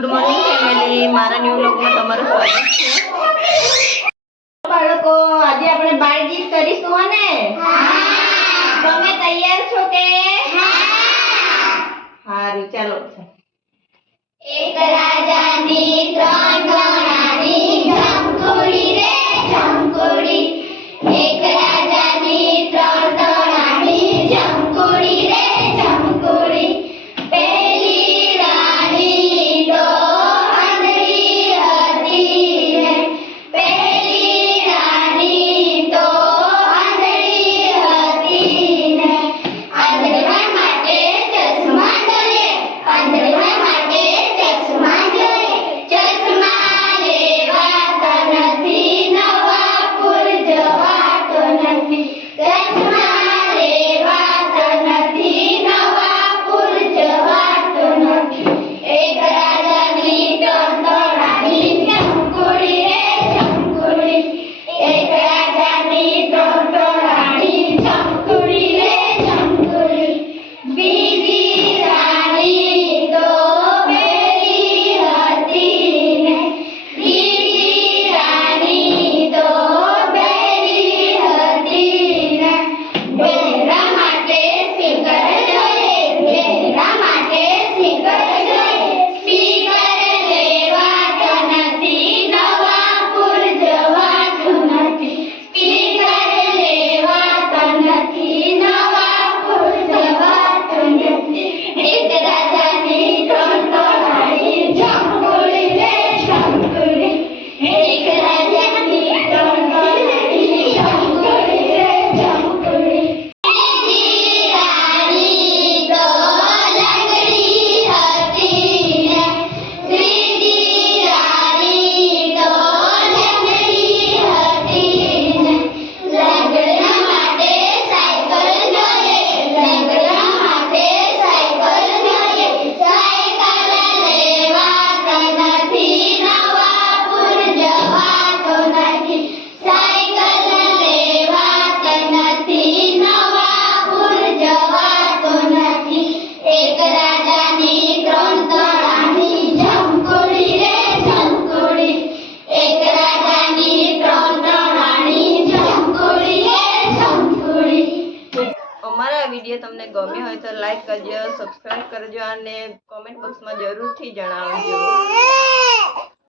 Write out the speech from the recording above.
Good morning family, મારા new વ્લોગમાં તમારું સ્વાગત છે। બાળકો, આજે આપણે બાળ ગીત કરીશું અને તમે તૈયાર છો કે? સારું, ચાલો। એક રાજાની ત્રણ ઘોડાની જમકુડી રે જમકુડી, એક રાજાની ત્રણ ઘોડાની જમકુડી રે જમકુડી, પેલી રાણી તો આંધળી હતી ને, પેલી રાણી તો આંધળી હતી ને, આંધળા માટે ચશ્મા જોઈએ, આંધળા માટે ચશ્મા જોઈએ, ચશ્મા લેવાતા નથી, નવાપુર જવાતો નથી, ચશ્મા લેવાતા નથી, નવાપુર જવાતો નથી, એક રાજાની ત્રણ ઘોડાની જમકુડી રે જમકુડી, એક રાજાની ત્રણ ઘોડાની જમકુડી રે જમકુડી, બીજી રાણી તો પેલી હતી ને, બીજી રાણી તો પેલી હતી ને, બેરા માટે સ્પીકર જોઈએ, બેરા માટે સ્પીકર જોઈએ, સ્પીકર લેવાતો નથી, નવાપુર જવાતું નથી, સ્પીકર લેવાતો નથી, નવાપુર જવાતું નથી, એક રાજાની ત્રણ ઘોડાની જમકુડી રે જમકુડી, એક રાજાની ત્રણ ઘોડાની જમકુડી રે જમકુડી, બીજી રાણી તો લંગડી હતી ને, ત્રીજી રાણી તો લંગડી હતી ને, લંગડા માટે સાયકલ જોઈએ, લંગડા માટે સાયકલ જોઈએ, સાયકલ લેવાતા નથી, નવાપુર જવાતો નથી, સાયકલ લેવાતા નથી, નવાપુર જવાતો નથી, એક રાજાની ત્રણ ઘોડાની જમકુડી રે જમકુડી, એક રાજાની ત્રણ ઘોડાની જમકુડી રે જમકુડી। અમારા વિડીયો તમને ગમ્યો હોય તો લાઈક કરજો, સબસ્ક્રાઇબ કરજો અને કોમેન્ટ બોક્સમાં જરૂરથી જણાવજો।